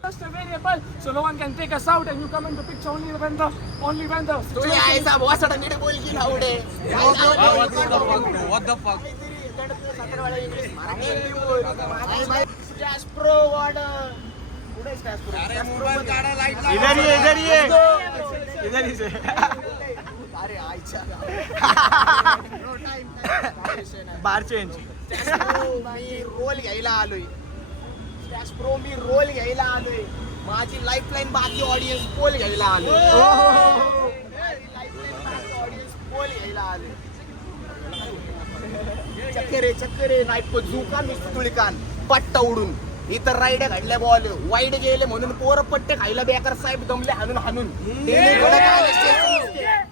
Just a variable, so no one can take us out, and you come into picture only when the What the fuck? इधर ही से बार change role घ्यायला आलोय. स्टॅश प्रो मी रोल घ्यायला आलोय. माझी लाईफलाईन बाकी ऑडियन्स पोल घ्यायला आलोय. ऑडियन्स पोल घ्यायला आलोय. चक्करे नाईट को झुकान नुसतं तुळकान पट्टा उडून इतर राईड्या घडल्या बॉल वाईड गेले म्हणून पोरं पट्टे खायला बेकार साहेब दमले हाणून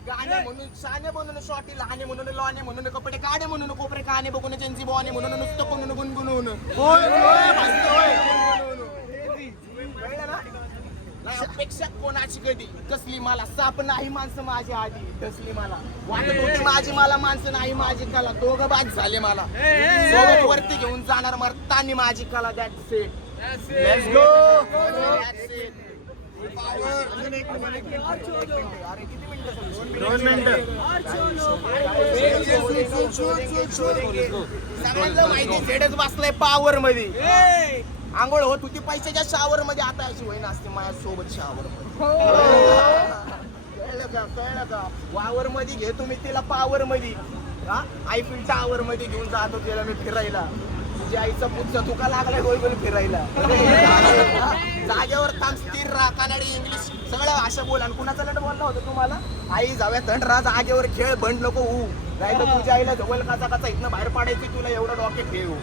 गाणे म्हणून शाने म्हणून शॉटी लहाने म्हणून लॉने म्हणून कपडे काढे म्हणून कोपरे काने बघून चेंजी बॉने म्हणून नुसतं कोणून गुणगुणून अपेक्षा कोणाची कधी कसली मला साप नाही माणसं माझी आधी कसली मला वाटत होती माझी मला माणसं नाही माझी कला दोघं बाद झाले मला सोबत वरती घेऊन जाणार मरतानी माझी कला. That's it. Let's go. सगळ्यांना माहिती झेडच बसलाय पॉवर मध्ये. आंघोळ होत होती पैशाच्या शावर मध्ये, आता अशी होईन असते माझ्या सोबत शावर मध्ये. कळलं का वावर मध्ये घे तुम्ही तिला पॉवर मध्ये. आयफिल टावर मध्ये घेऊन जातो तिला मी फिरायला. तुझ्या आईचा पुढचा तुका लागलाय गोल गोल फिरायला. जागेवर थांब स्थिर राहा. कन्नडी इंग्लिश सगळ्या भाषा बोला. आणि कुणाचा लट बोलला होता तुम्हाला. आई जाव्या थंड राहा जागेवर खेळ बंड नको होऊ. नाही तर तुझ्या आईला जवळ काचा इथनं बाहेर पाडायची तुला एवढं डॉके ठेव.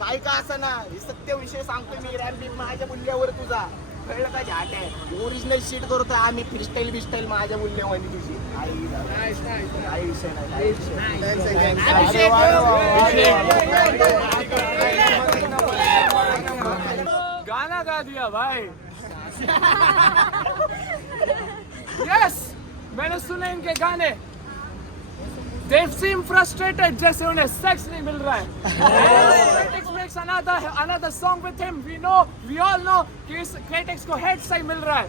काय का असं ना हे सत्य विषय सांगतोय मी. रॅम्पिंग माझ्या मूल्यावर तुझा कळलं का झाट आहे. ओरिजिनल शीट करतोय आम्ही फ्रीस्टाईल बिस्टाईल माझ्या मूल्यावर तुझी. काही विषय नाही. गाना गा दिया भाई. यस मैंने सुने इनके गाने. They seem frustrated जैसे उन्हें सेक्स नहीं मिल रहा है. Critics makes another song with him. We all know कि इस Critics को head सही मिल रहा है.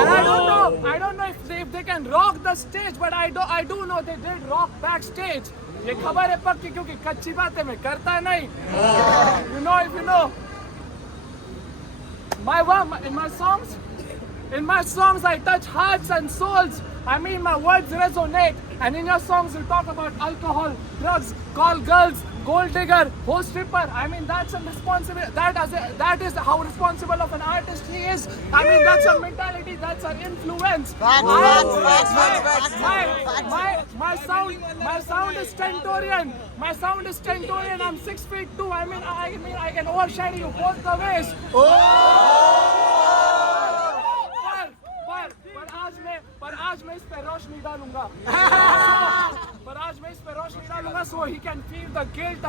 And I don't know if they can rock the stage, but I do know they did rock backstage. ये खबर है पक्की क्योंकि कच्ची बातें मैं करता नहीं. You know if you know. In my songs I touch hearts and souls. I mean my words resonate. And in your songs you talk about alcohol, drugs, call girls, gold digger, hoe stripper. I mean that's a responsible. That is how responsible of an artist he is. I mean that's our mentality. That's our influence. My sound is stentorian. I'm 6'2". I mean I can overshadow you both the ways. पर आज मैं इस पे रोशनी डालूंगा. So he can feel the guilt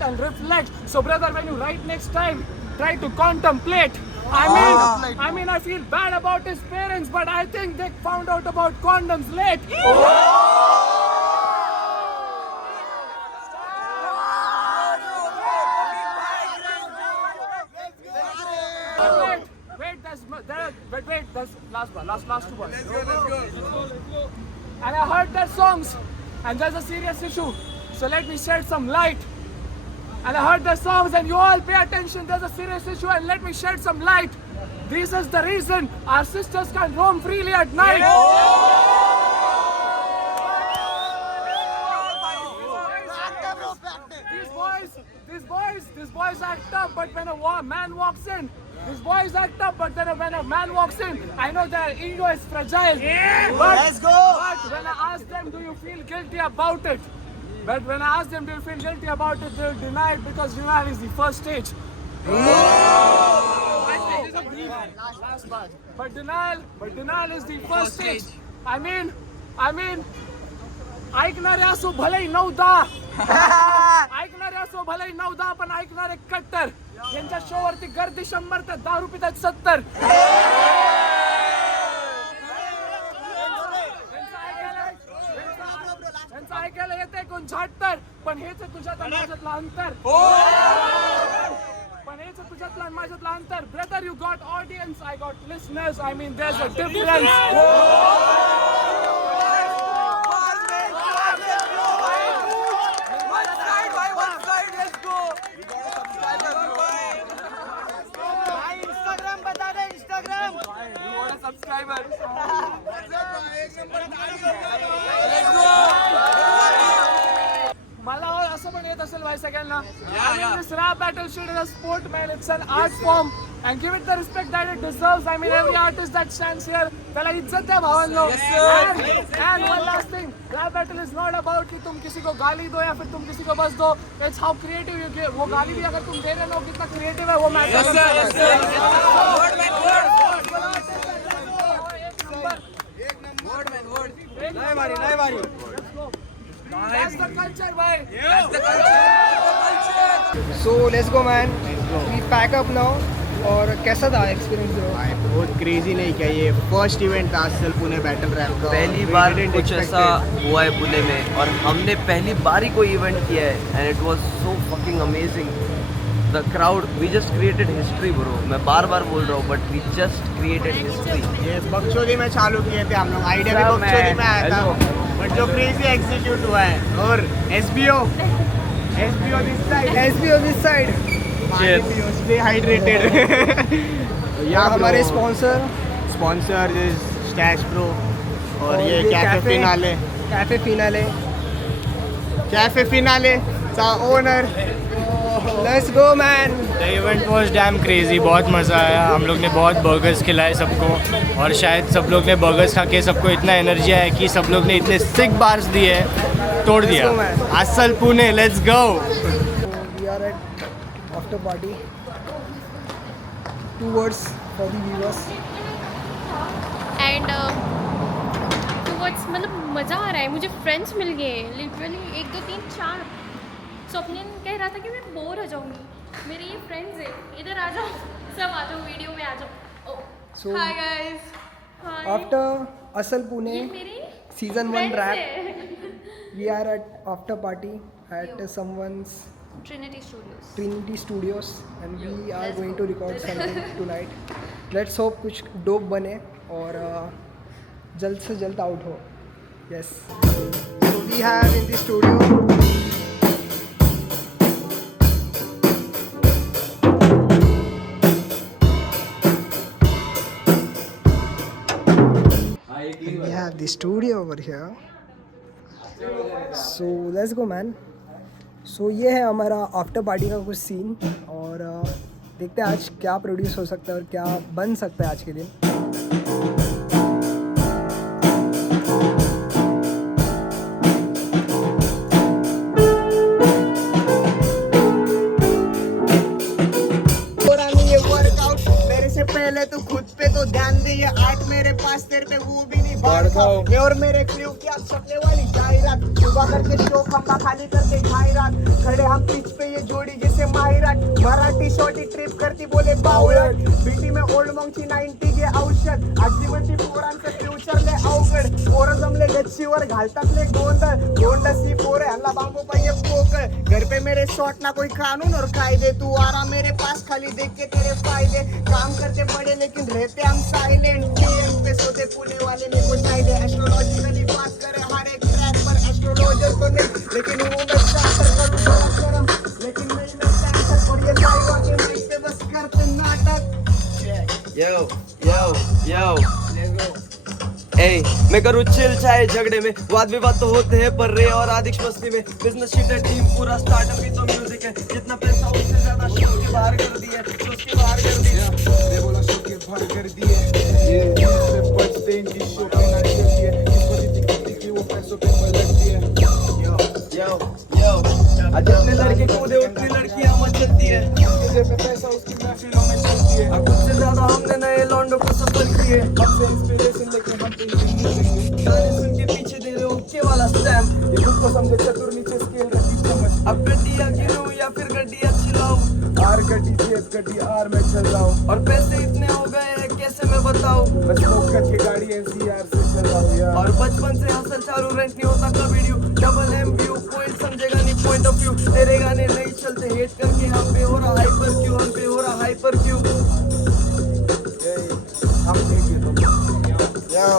and reflect. So brother, when you write next time, try to contemplate. I mean, I feel bad about his parents, but I think they found out about condoms late. Wait, there's last two ones. Let's go. And I heard their songs, and there's a serious issue. So let me shed some light. And I heard their songs, and you all pay attention. There's a serious issue, and let me shed some light. This is the reason our sisters can roam freely at night. These boys act tough, but when a man walks in, these boys act tough, but then when a man walks in, I know their ego is fragile. Let's go. But when I ask them, do you feel guilty about it? But when I ask them, do you feel guilty about it, they'll deny it because denial is the first stage. Last part. But denial is the first stage. I mean, ऐकणारे असो भले 9-10 ऐकणारे असो भले 9-10 पण ऐकणारे कट्टर यांच्या शो वरती गर्दी 100 तर दारू पितात 70 त्यांचं ऐकायला येते कोण 76 पण हेच तुझ्यात आणि माझ्यातलं अंतर पण हेच तुझ्यातलं आणि माझ्यातलं अंतर brother you got audience I got listeners I mean there is a difference मला असं पण येत असेल भाई सगळ्यांना this rap battle shit is a sport man, it's an art form and give it the respect that it deserves. I mean every artist that stands here त्याला इज्जत द्या भावांनो. And one last thing, rap battle is not about कि तुम किसी को गाली दो या फिर तुम किसी को बस दो. It's how creative you get. वो गाली भी अगर तुम दे रहे हो कितना creative है वो मैटर करता है. That's the culture, bhai. That's the culture. So let's go man. We pack up now. और कैसा था एक्सपीरियंस ब्रो? बहुत क्रेजी नहीं क्या, ये फर्स्ट इवेंट था असल पुणे बैटल रैप का. पहली बार कुछ ऐसा हुआ है पुणे में और हमने पहली बार ही कोई इवेंट किया है and it was so fucking amazing. The crowd, we just created history bro. मैं बार बार बोल रहा हूँ but we just created history. ये बक्सोदी में चालू किए थे हम लोग, आइडिया भी बक्सोदी में आया था बट जो क्रेजी एग्जीक्यूट हुआ है. और SBO this side stay hydrated. या हमारे स्पॉन्सर स्टैश प्रो और ये कैफे फिनाले चा owner. Let's go man. The event was damn crazy. बहुत मज़ा आया. हम लोग ने बहुत बर्गर्स खिलाए सबको और शायद सब लोग ने बर्गर्स खा के सबको इतना एनर्जी आया कि सब लोग ने इतने सिक बार्स दिए, तोड़ दिया. असल Pune, let's go. We are at after party. 2 words for the viewers. And towards मतलब मज़ा आ रहा है. मुझे फ्रेंड्स मिल गए लिटरली 1 2 3 4. स्वप्निल कह रहा था कि मैं बोर हो जाऊंगी. मेरे ये फ्रेंड्स है, इधर आ जाओ, सब आ जाओ, वीडियो में आ जाओ. So hi guys. after Asal Pune मेरे season 1 rap, है we are at after party at someone's Trinity Studios and we are going to record something tonight. Let's hope कुछ dope बने और जल्द से जल्द आउट हो. Yes. So we have in the studio we have the studio over here. So let's go man. So ये है हमारा आफ्टर पार्टी का कुछ सीन और देखते हैं आज क्या प्रोड्यूस हो सकता है और क्या बन सकता है आज के दिन. ये वर्कआउट मेरे से पहले तो खुद पे तो ध्यान दे. ये आर्ट मेरे पास तेरे पे वो भी नहीं बाढ़ मैं और मेरे क्रू की आज छपने वाली जाहिरात सुबह करके शो खंबा खाली करके जाहिरात खड़े हम पिच पे ये जोड़ी जैसे माहिरात मराठी शॉर्टी ट्रिप करती बोले बावळट बीटी में ओल्ड मॉन्गची 90 गे औषध आजी म्हणती पोरांचं फ्युचर ले अवघड पोरं जमले गच्चीवर घालतात ले गोंडसी पोरे हल्ला बांबू पाहिजे पोकळ घर पे मेरे शॉट ना कोई कानून और कायदे तू आ रहा मेरे पास खाली देख के तेरे फायदे काम करते बड़े लेकिन रहते हम साइलेंट पे सोते पुणे वाले ने कुछ आइडिया एस्ट्रोलॉजिकली बात करे हर एक ट्रैक पर एस्ट्रोलॉजर तो नहीं लेकिन वो मैं चाहकर करूँ थोड़ा गरम लेकिन नहीं मैं चाहकर और ये लाइव आके माइक पे बस करते नाटक यो ए मैं करूँ चिल चाहे झगड़े में वाद विवाद तो होते हैं पर रे और आदिक्ष मस्ती में बिजनेस शीट है टीम पूरा स्टार्टअप ही तो म्यूजिक है जितना पैसा उससे ज्यादा शो के बाहर कर दिया शो के बाहर कर दिया ये बोला शो के बाहर कर दिए ये बचते इनकी शो पे ना चलती है इसको दिखती वो पैसों पे पलटती है यो आज जितने लड़के कूदे उतनी लड़कियां मचलती है जेब में पैसा उसकी महफिलों में चलती है अब खुद से ज्यादा हमने नए लॉन्डो को सफल किए अब से इंस्पिरेशन लेके हम पे गाने सुन के पीछे दे रहे ओके वाला स्टैम्प ये खुद को समझे चतुर नीचे स्केल रखी समझ अब गड्डिया गिरूं या फिर गड्डिया चिल्लाऊं आर गड्डी जेब गड्डी आर में चल रहा हूँ और पैसे इतने हो गए हैं कैसे मैं बताऊं मैं स्मोक करके गाड़ी एनसीआर से चल रहा हूँ यार और बचपन से हसल चालू रेंट नहीं होता कभी ड्यू डबल एम व्यू पॉइंट समझेगा नहीं पॉइंट ऑफ व्यू तेरे गाने नहीं चलते हेट करके हम पे हो रहा हाइपर क्यों हम पे हो रहा हाइपर क्यों हम देख ये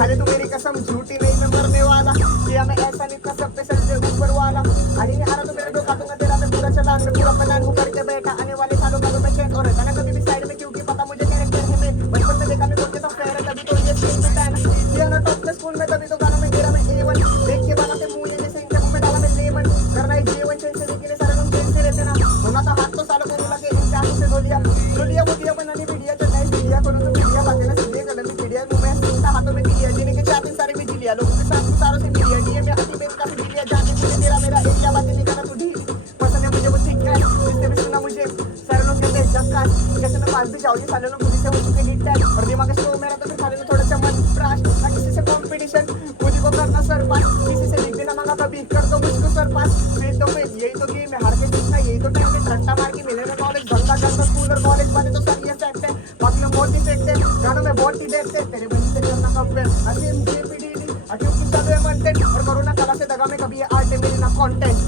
खाली तू मेरी कसम झूठी नहीं मैं मरने वाला किया मैं ऐसा नहीं था सब पे चल जाए ऊपर वाला अरे नहीं आ रहा तो मेरे दो काटूंगा तेरा मैं पूरा चला मैं पूरा प्लान हूँ करके बैठा आने वाले सालों का मैं चेक और रहता ना कभी भी साइड में क्योंकि पता मुझे कैरेक्टर है मैं बचपन में देखा मैं बोलते तो फेयर है तभी तो ये सीन में टाइम किया ना टॉप में स्कूल में तभी तो गानों में गिरा मैं A1 देख के बनाते मुंह ये जैसे इनके मुंह में डाला मैं लेमन करना है J1 चेंज से लेकिन सारे लोग चेंज से रहते ना होना था हाथ तो सालों को रुला के इनके आंखों से धो लिया वो दिया बनानी वीडियो चल रहा है वीडियो करो तो वीडियो बातें ना सीधे कलर में वीडियो मुंह में सीधा हाथों में दिया जीने के चाहते सारे भी लिया लोगों के साथ सारों से मिलिया डीएम में आती मेरे काफी मिलिया जाके मुझे तेरा मेरा एक क्या बातें नहीं करना तू ढीली पसंद है मुझे वो ठीक है जिसने भी सुना मुझे सारे लोग कहते हैं जक्कास कैसे मैं पास भी जाऊंगी सारे लोग खुद से हो चुके नीट टैग और दिमाग स्लो मेरा तो फिर खाने में थोड़ा सा मन फ्राश ना किसी से कंपटीशन खुद को करना सर पास किसी से लिख देना मांगा कभी कर दो मुझको सर पास फिर तो फिर यही तो गेम है हार के सीखना यही तो टाइम है रट्टा मार के मिले में कॉलेज भंगा करना स्कूल और कॉलेज वाले तो सब ये फैक्ट है बाकी लोग बहुत ही फैक्ट है गानों में बहुत ही देखते हैं तेरे बंदी से करना कंपेयर अभी MJPD क्योंकि सब है कंटेंट और कोरोना कला से दगा में कभी ये आर्ट है मेरी ना कंटेंट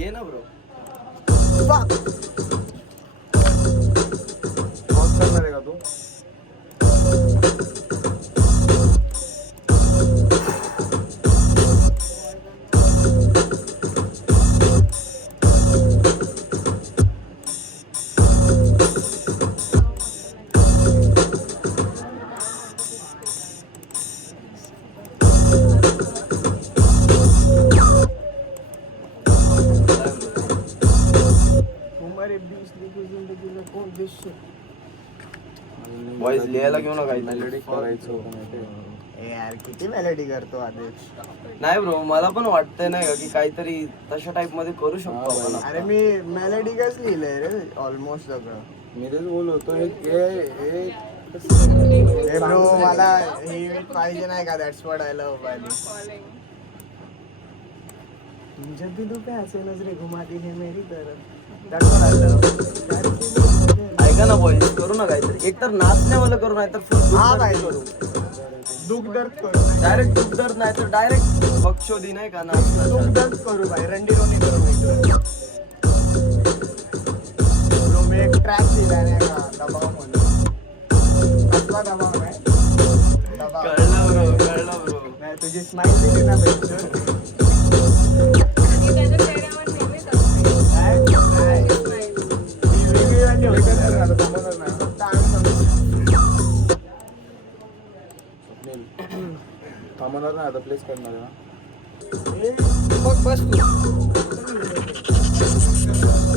ये ना ब्रो फक बहुत करना रहेगा तू हमारे बीच की जिंदगी में कौन दिश वॉइस लिहायला घेऊ नका ए यार किती मेलोडी करतो आदेश नाही ब्रो मला पण वाटतंय नाही का की काहीतरी तशा टाइप मध्ये करू शकतो आपण अरे मी मेलोडी कस लिहिलंय रे ऑलमोस्ट सगळं मी तेच बोलतो हे ए ब्रो मला हे पाहिजे नाही का दॅट्स व्हॉट आय लव्ह पाहिजे तुम जब भी दुपे ऐसे नजरे घुमाती है मेरी तरफ दॅट्स व्हॉट आय लव्ह ऐका ना वॉइस करू ना काहीतरी एकतर नाचण्यावाला करू नाही तर हा काय करू दुःख दर्द करू डायरेक्ट दुख दर्द नाही तर डायरेक्ट बक्षोदी नाही का नाचता दुःख दर्द करू भाई रंडी रोनी करू ब्रो मी एक ट्रॅक दिलाय नाही का दबाव म्हणून कसला दबाव नाही दबाव कळलं ब्रो नाही तुझी स्माइल दिली ना पिक्चर वेगळी वाटी होती समजणार नाही फक्त थांबणार नाही आता प्लेस करणार बघ बस तू